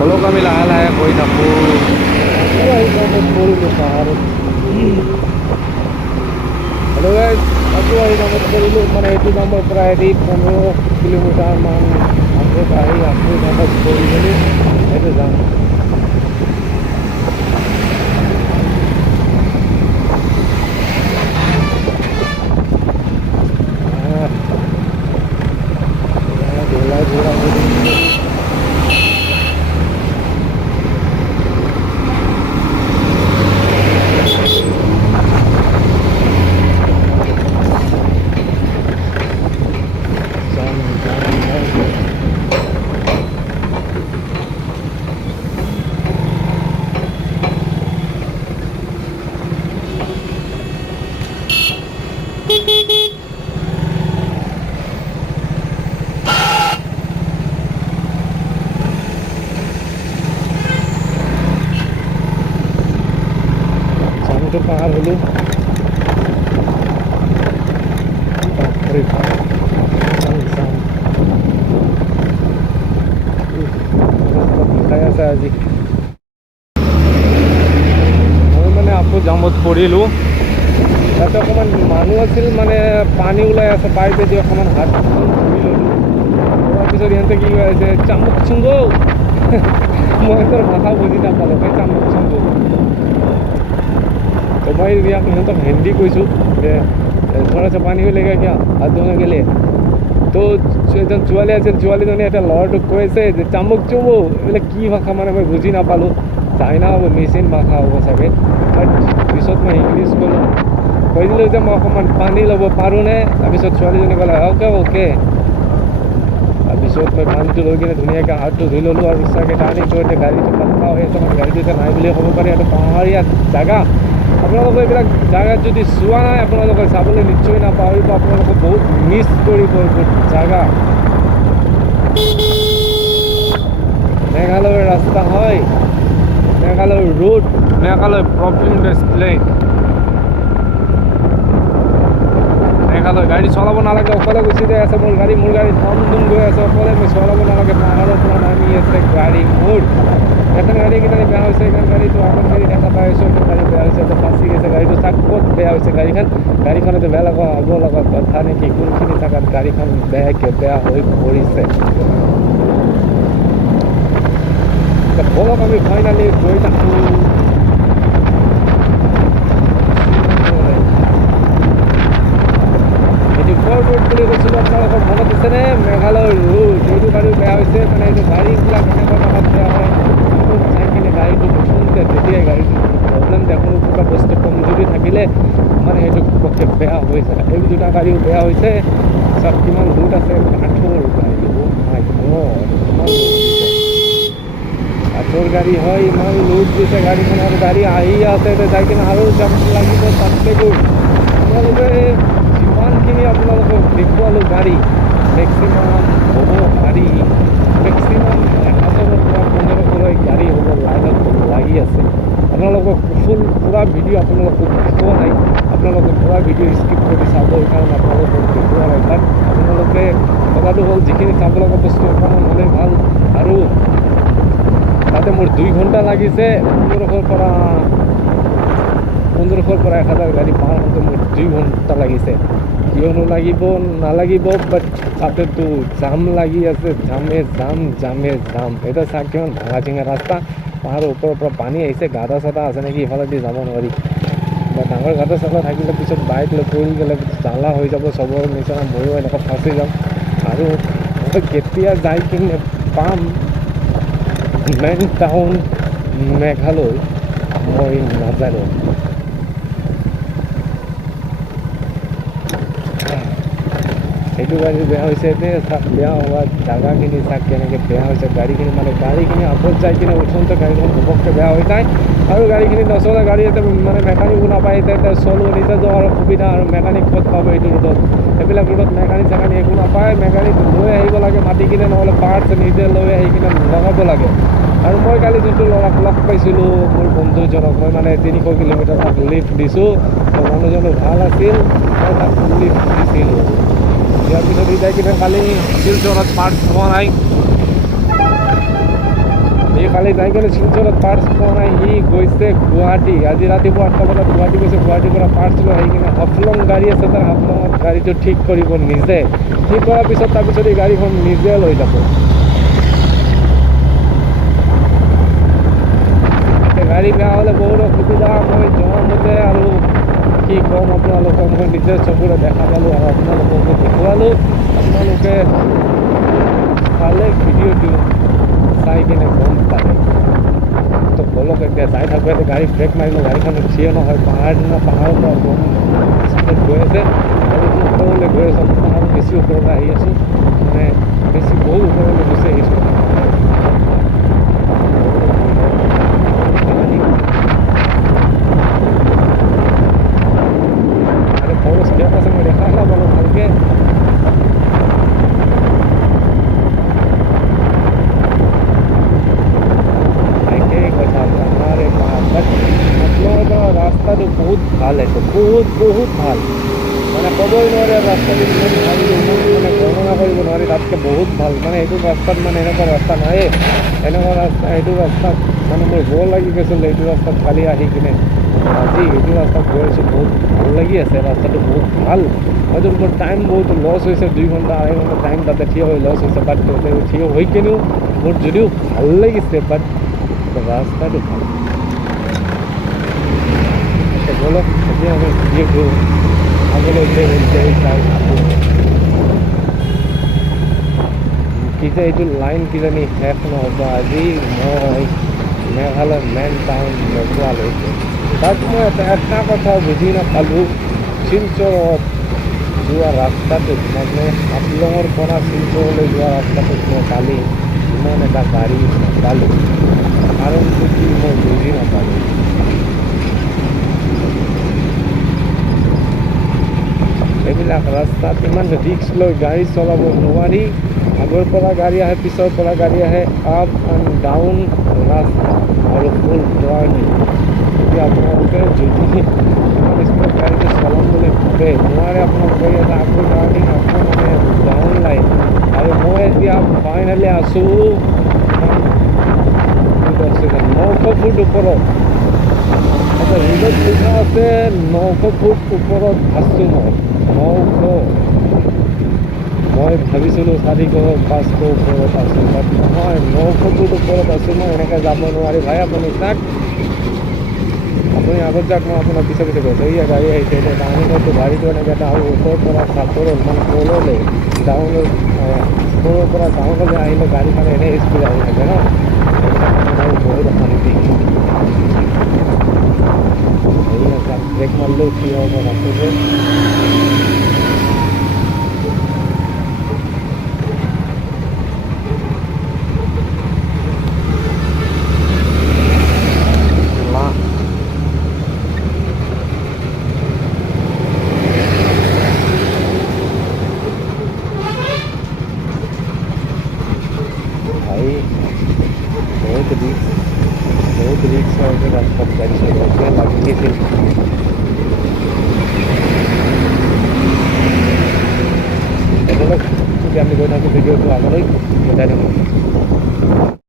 অলপ আমি লাহে লাহে গৈ থাকোঁ। কৰিলোঁ পাহাৰত। হেল্ল' গাইজ, আকৌ আহি নামত কৰিলোঁ, মানে এইটো নামৰ পৰা এৰি 15 কিলোমিটাৰমান আগত আহি আকৌ নামত কৰি মেলি সেইটো যাম। ঢোলা ঘোৰা চামটো পাহাৰ হ'লোঁ। বাপৰে বাপ, চাই আছে আজি। মই মানে আকৌ জামত পৰিলোঁ। তাতে অকণমান মানুহ আছিল, মানে পানী ওলাই আছে পাইপেদি অকণমান হাত ধুই ল'লোঁ। তাৰপিছত ইহঁতে কি কৈ আছে, চামুক চুংগো। মই তোৰ ভাষা বুজি নাপালোঁ, মই চামুক চুংগো। তো মই ইহঁতক হিন্দী কৈছোঁ যে थोड़ा सा पानी में लेगा क्या हाथ धोने के लिए। তো এজন ছোৱালী আছিল, ছোৱালীজনী এটা ল'ৰাটোক কৈছে যে চামুক চুমু, এইবিলাক কি ভাষা মানে মই বুজি নাপালোঁ। চাইনা হ'ব, মেচিন ভাষা হ'ব চাগে। বাট পিছত মই ইংলিছ ক'লোঁ, কৈ দিলোঁ যে মই অকণমান পানী ল'ব পাৰোঁনে। তাৰপিছত ছোৱালীজনী ক'লে অ'কে অ'কে। তাৰপিছত মই পানীটো লৈ কিনে ধুনীয়াকৈ হাতটো ধুই ল'লোঁ আৰু চাগে টাৰ্ণিং কৰোঁতে গাড়ীটো পাক্কা হৈ আছে, মানে গাড়ীটো এতিয়া নাই বুলিয়ে ক'ব পাৰি। এইটো পাহাৰীয়া জেগা। আপোনালোকে এইবিলাক জেগাত যদি চোৱা নাই, আপোনালোকে চাবলৈ নিশ্চয় নাপাহৰিব। আপোনালোকে বহুত মিছ কৰিব এইবোৰ জেগা। মেঘালয়ৰ ৰাস্তা হয়, Meghalaya road, Meghalaya perfume display. Meghalaya গাড়ী চলাব নালাগে, অকলে গুচি যাই আছে মোৰ গাড়ী ধম ধুম গৈ আছে অকলে। মই চলাব নালাগে, পাহাৰৰ পৰা নামি আছে গাড়ী মোৰ। এখন গাড়ী কেইটানি বেয়া হৈছে, এখন গাড়ীটো এখন গাড়ী দেখা পাই আছোঁ, এখন গাড়ী বেয়া হৈছে, তো ফাঁচি গৈছে গাড়ীটো। চাক ক'ত বেয়া হৈছে গাড়ীখনতো বেয়া হ'ব লগা কথা নেকি? কোনখিনি জেগাত গাড়ীখন বেয়া হৈ পৰিছে। বলক আমি ফাইনালি গৈ থাকোঁ। এইটো ফ'ৰ ৰোড বুলি কৈছিলোঁ, আপোনালোকৰ মনত আছেনে? মেঘালয় ৰোড। এইটো গাড়ী বেয়া হৈছে, মানে এইটো গাড়ীবিলাক এনেকুৱা জেগাত বেয়া হয়। চাই কিনে গাড়ীটো নুশুনতে তেতিয়াই গাড়ীটো প্ৰব্লেম দিয়ে। কোনো কিবা বস্তু কমজুৰি থাকিলে মানে সেইটো পক্ষে বেয়া হৈ যায়। এই দুটা গাড়ীও বেয়া হৈছে। চব কিমান লোড আছে, কাঠৰ গাড়ী। মাই গড, কিমান লোড দিছে। কাঠৰ গাড়ী হয়, ইমান লোড দিছে গাড়ীখনৰ। গাড়ী আহি আছে, যাই কিনে আৰু যাব লাগিব তাতকৈ গৈ। আপোনালোকে যিমানখিনি আপোনালোকক দেখুৱালোঁ গাড়ী, মেক্সিমাম হ'ব গাড়ী, মেক্সিমাম 1000ৰ পৰা 1500 গাড়ী হ'ব লাইনত লাগি আছে। আপোনালোকক পুৰা ভিডিঅ' আপোনালোকক দেখুওৱা নাই। আপোনালোকে পুৰা ভিডিঅ' স্কিপ কৰি চাব, সেইকাৰণে আপোনালোকক দেখুওৱা নাই। বাট আপোনালোকে কথাটো হ'ল, যিখিনি চাব লগা বস্তু অকণমান হ'লে ভাল। আৰু তাতে মোৰ 2 ঘণ্টা লাগিছে 1500ৰ পৰা 1000 গাড়ী পাৰ হওঁতে মোৰ 2 ঘণ্টা লাগিছে। কিয়নো নালাগিব, বাট তাতেতো জাম লাগি আছে, জামে জাম। এটা চাওক কিমান ভাঙা চিঙা ৰাস্তা, পাহাৰৰ ওপৰৰ পৰা পানী আহিছে। গাদা চাদা আছে নেকি, ইফালেদি যাব নোৱাৰি। বা ডাঙৰ গাদা চাদা থাকিলে পিছত বাইক লৈ পৰি গ'লে জ্বালা হৈ যাব। চবৰ নিচিনা ময়ো এনেকুৱা ফাঁচি যাম। আৰু মই কেতিয়া যাই কিনে পাম মেইন টাউন মেঘালয়, মই নাজানো। সেইটো গাড়ী বেয়া হৈছে, বেয়া হোৱা জাগাখিনি চাওক কেনেকৈ বেয়া হৈছে। গাড়ীখিনি আগত যাই কিনে উঠোঁতে গাড়ীখন ঘপককৈ বেয়া হৈ যায়। আৰু গাড়ীখিনি নচলে, গাড়ী এতিয়া মানে মেকানিকো নাপায়। এতিয়া চলো নিজে যোৱাৰ সুবিধা, আৰু মেকানিক ক'ত পাব এইটো ৰোডত? এইবিলাক ৰোডত মেকানিক একো নাপায়। মেকানিক লৈ আহিব লাগে মাতি কিনে, নহ'লে পাৰ্টছ নিজে লৈ আহি কিনে লগাব লাগে। আৰু মই কালি যোনটো ল'ৰাক লগ পাইছিলোঁ, মোৰ বন্ধুজনক, মই মানে 300 কিলোমিটাৰ তাক লিফ্ট দিছোঁ। মানুহজনো ভাল আছিল, মই তাক লিফ্ট দিছিলোঁ। ইয়াৰ পিছত যাই কিনে কালি শিলচৰত পাৰ্টছ পোৱা নাই। কালি যাই কিনে শিলচৰত পাৰ্টছ পোৱা নাই, সি গৈছে গুৱাহাটী। আজি ৰাতিপুৱা 8টা বজাত গুৱাহাটী গৈছে, গুৱাহাটীৰ পৰা পাৰ্টছ লৈ আহি কিনে হাফলং গাড়ী আছে তাৰ, হাফলঙত গাড়ীটো ঠিক কৰিব নিজে। ঠিক কৰাৰ পিছত তাৰপিছত এই গাড়ীখন নিজে লৈ যাব। গাড়ী বেয়া হ'লে বহুত অসুবিধা। মই জনামতে আৰু কি ক'ম আপোনালোকক, মই নিজে চকুৰে দেখা পালোঁ আৰু আপোনালোককো দেখুৱালোঁ। আপোনালোকে চালে ভিডিঅ'টো চাই কিনে গম পালে। তো বলক এতিয়া যাই থাকোঁ। এতিয়া গাড়ী ব্ৰেক মাৰিলোঁ, গাড়ীখন থিয় নহয়। পাহাৰৰ পৰা বম স্পীডত গৈ আছে, গাড়ীখন ওপৰলৈ গৈ আছোঁ। আৰু বেছি ওপৰলৈ আহি আছোঁ, মানে বেছি বহুত ওপৰলৈ গুচি আহিছোঁ। আৰু সৰু ষ্টেপ আছে, মই দেখা নাপালোঁ ভালকৈ। ৰাস্তাটো বহুত ভাল, এইটো বহুত ভাল, মানে ক'বই নোৱাৰে ৰাস্তাটো ইমান ভাল, মানে বৰ্ণনা কৰিব নোৱাৰি, তাতকৈ বহুত ভাল। মানে এইটো ৰাস্তাত মানে এনেকুৱা ৰাস্তা নায়ে, এনেকুৱা ৰাস্তা এইটো ৰাস্তাত মানে মোৰ বৰ লাগি গৈছিল। এইটো ৰাস্তাত কালি আহি কিনে আজি এইটো ৰাস্তাত গৈ আছোঁ, বহুত ভাল লাগি আছে। ৰাস্তাটো বহুত ভাল। হয়তো মোৰ টাইম বহুত লছ হৈছে, 2 ঘণ্টা 2.5 ঘণ্টা টাইম তাতে থিয় হৈ লছ হৈছে। বাট থিয় হৈ কিনেও মোৰ যদিও ভাল লাগিছে, বাট ৰাস্তাটো ভাল। বলক এতিয়া আমি ভিডিঅ'টো আগলৈ চাই থাকোঁ। কি যে এইটো লাইন কিজানি শেষ নহ'ব। আজি মই মেঘালয় মেইন টাউন নোপোৱালৈকে। তাত মই এটা কথা বুজি নাপালোঁ, শিলচৰত যোৱা ৰাস্তাটোত, মানে হাফলঙৰ পৰা শিলচৰলৈ যোৱা ৰাস্তাটোত মই কালি ইমান এটা গাড়ী নাপালোঁ। কাৰণটো কি মই বুজি নাপালোঁ। এইবিলাক ৰাস্তাত ইমান ৰিক্স লৈ গাড়ী চলাব নোৱাৰি। আগৰ পৰা গাড়ী আহে, পিছৰ পৰা গাড়ী আহে, আপ এণ্ড ডাউন ৰাস্তা আৰু ফুল টাৰ্ণিং। এতিয়া আপোনালোকে যদি ইমান স্পীডত গাড়ীটো চলাম বুলি ভাবে, নোৱাৰে। আপোনাক গৈ আছে আকৌ টাৰ্ণিং, আকৌ মানে ডাউন লাইন। আৰু মই এতিয়া ফাইনেলি আছোঁ 900 ফুট ওপৰত। এটা ৰোডত লিখা আছে 900 ফুট ওপৰত আছোঁ মই। 900, মই ভাবিছিলোঁ 400 500 ওপৰত আছোঁ, বাট নহয়, 900 ফুট ওপৰত আছোঁ মই। এনেকৈ যাব নোৱাৰি ভাই। আপুনি তাক আপুনি আগত যাক, মই আপোনাৰ পিছে পিছে গৈছোঁ। এইয়া গাড়ী আহিছে, এতিয়া টাৰ্ণিঙতো গাড়ীটো এনেকৈ এটা ওপৰৰ পৰা চাপৰত, মানে তললৈ ডাউনৰ, ওপৰৰ পৰা ডাউনলৈ আহিলে গাড়ীখন এনেই স্পীড আহি থাকে ন, মোৰ বহুত অশান্তি। ব্ৰেক মাৰিলেও কি হ'ব নাছিলে। भाई बहुत रिक्स है रास्ता गाड़ी चलाते लगनी थी। আমি গৈ থাকোঁ, ভিডিঅ'টো আগলৈ পঠাই থাকোঁ।